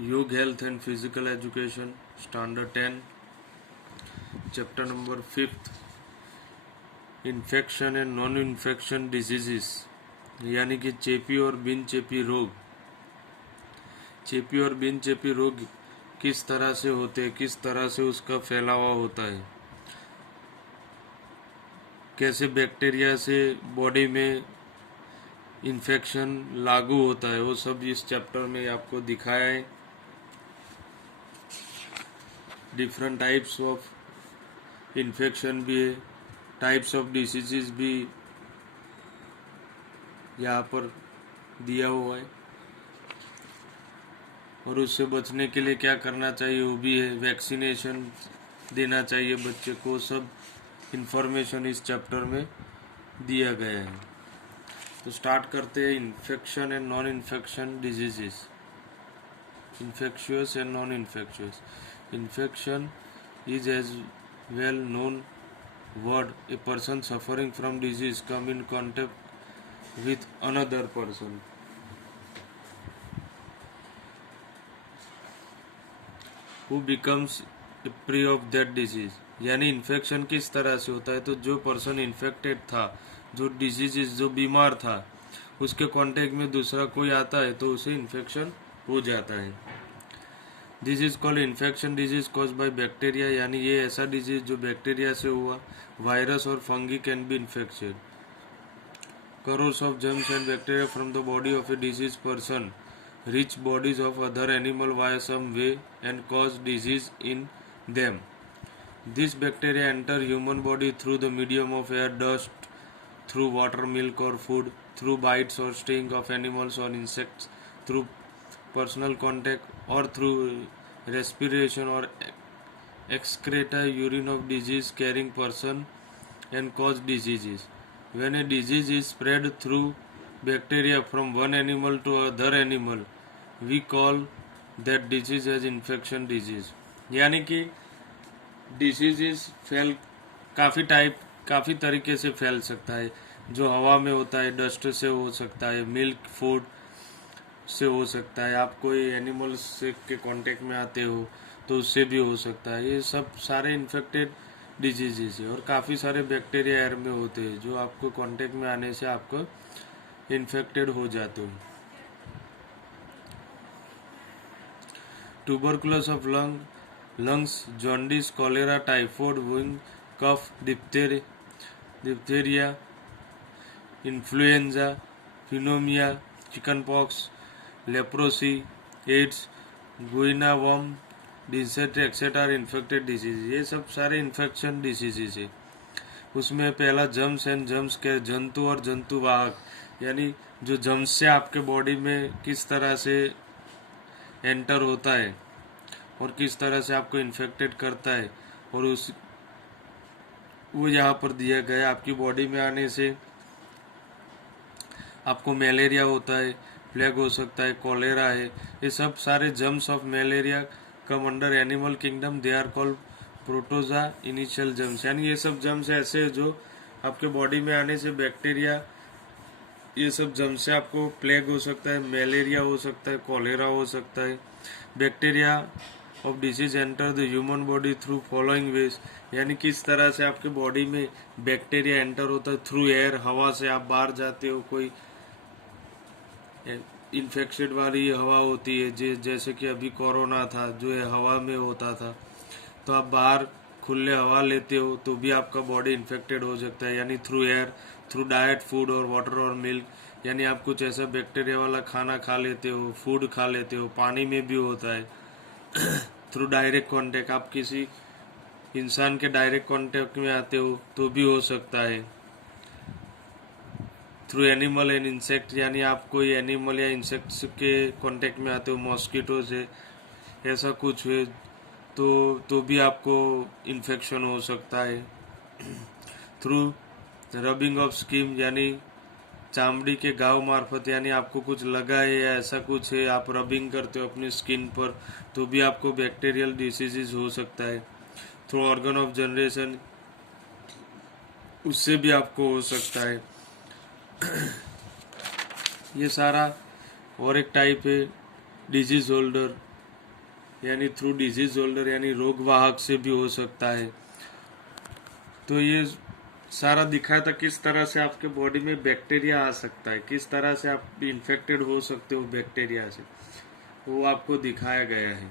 योग health and physical education standard 10 chapter number 5 infection and non infection diseases यानी कि चेपी और बिन चेपी रोग। चेपी और बिन चेपी रोग किस तरह से होते हैं, किस तरह से उसका फैलावा होता है, कैसे बैक्टीरिया से बॉडी में इन्फेक्शन लागू होता है, वो सब इस चैप्टर में आपको दिखाया है। डिफरेंट टाइप्स ऑफ इन्फेक्शन भी है, टाइप्स ऑफ डिसीजेस भी यहाँ पर दिया हुआ है और उससे बचने के लिए क्या करना चाहिए वो भी है। वैक्सीनेशन देना चाहिए बच्चे को, सब इंफॉर्मेशन इस चैप्टर में दिया गया है। तो स्टार्ट करते हैं infection and non infection diseases. Infectious and non-infectious. Infection is as well known word. A person suffering from disease come in contact with another person who becomes a prey of that disease. यानी infection किस तरह से होता है, तो जो person infected था, जो डिजीज जो बीमार था, उसके कांटेक्ट में दूसरा कोई आता है तो उसे इन्फेक्शन हो जाता है। This is called infection disease cause by bacteria, यानी ये ऐसा डिजीज जो बैक्टीरिया से हुआ। वायरस और fungi can be infected. Crores of germs and bacteria from the body of a disease person reach bodies of other animal via some way and cause disease in them. This bacteria enter human body through the medium of air, dust, through water, milk और food, through bites और sting of animals और insects, through personal contact or through respiration or excreta, urine of disease carrying person and cause diseases. When a disease is spread through bacteria from one animal to other animal, we call that disease as infection disease. यानी कि diseases काफ़ी तरीके से फैल सकता है। जो हवा में होता है, डस्ट से हो सकता है, मिल्क, फूड से हो सकता है, आप कोई एनिमल्स से के कांटेक्ट में आते हो तो उससे भी हो सकता है। ये सब सारे इन्फेक्टेड डिजीजेस है और काफ़ी सारे बैक्टीरिया एयर में होते हैं जो आपको कांटेक्ट में आने से आपको इन्फेक्टेड हो जाते हो। Tuberculosis of lungs, jaundice, cholera, typhoid, whooping cough, diphtheria, influenza, pneumonia, chicken pox, leprosy, AIDS, guinea worm, dysentery etcetera infected disease. ये सब सारे इन्फेक्शन डिजीजेस है। उसमें पहला जम्स एंड जम्स के जंतु और जंतुवाहक, यानी जो जम्स से आपके बॉडी में किस तरह से एंटर होता है और किस तरह से आपको इन्फेक्टेड करता है, और वो यहाँ पर दिया गया। आपकी बॉडी में आने से आपको मलेरिया होता है, प्लेग हो सकता है, कॉलेरा है। ये सब सारे germs of malaria come under animal kingdom, they are called protozoa initial germs. यानी ये सब जर्म्स ऐसे जो आपके बॉडी में आने से बैक्टीरिया, ये सब जर्म्स से आपको प्लेग हो सकता है, मलेरिया हो सकता है, कॉलेरा हो सकता है। Bacteria of disease enter the human body through following veg, यानी किस तरह से आपके बॉडी में बैक्टीरिया एंटर होता है, थ्रू एयर, हवा से आप बाहर जाते हो, कोई इन्फेक्शन वाली हवा होती है, जैसे कि अभी कोरोना था जो है हवा में होता था, तो आप बाहर खुले हवा लेते हो तो भी आपका बॉडी इन्फेक्टेड हो सकता है। यानी through air, through diet, food और वाटर और मिल्क, यानी आप कुछ ऐसा बैक्टीरिया वाला खाना खा लेते हो, फूड खा लेते हो, पानी में भी होता है। थ्रू डायरेक्ट कांटेक्ट, आप किसी इंसान के डायरेक्ट कांटेक्ट में आते हो तो भी हो सकता है। थ्रू एनिमल एंड इंसेक्ट, यानी आप कोई एनिमल या इंसेक्ट्स के कांटेक्ट में आते हो, मॉस्किटो से, ऐसा कुछ है तो भी आपको इन्फेक्शन हो सकता है। थ्रू रबिंग ऑफ स्किन, यानी चामड़ी के घाव मार्फत, यानी आपको कुछ लगा है या ऐसा कुछ है, आप रबिंग करते हो अपनी स्किन पर तो भी आपको बैक्टीरियल डिसीजेज हो सकता है। थ्रू ऑर्गन ऑफ जनरेशन, उससे भी आपको हो सकता है। ये सारा। और एक टाइप है डिजीज होल्डर, यानी थ्रू डिजीज होल्डर यानी रोग वाहक से भी हो सकता है। तो ये सारा दिखाया था किस तरह से आपके बॉडी में बैक्टीरिया आ सकता है, किस तरह से आप इन्फेक्टेड हो सकते हो बैक्टीरिया से, वो आपको दिखाया गया है।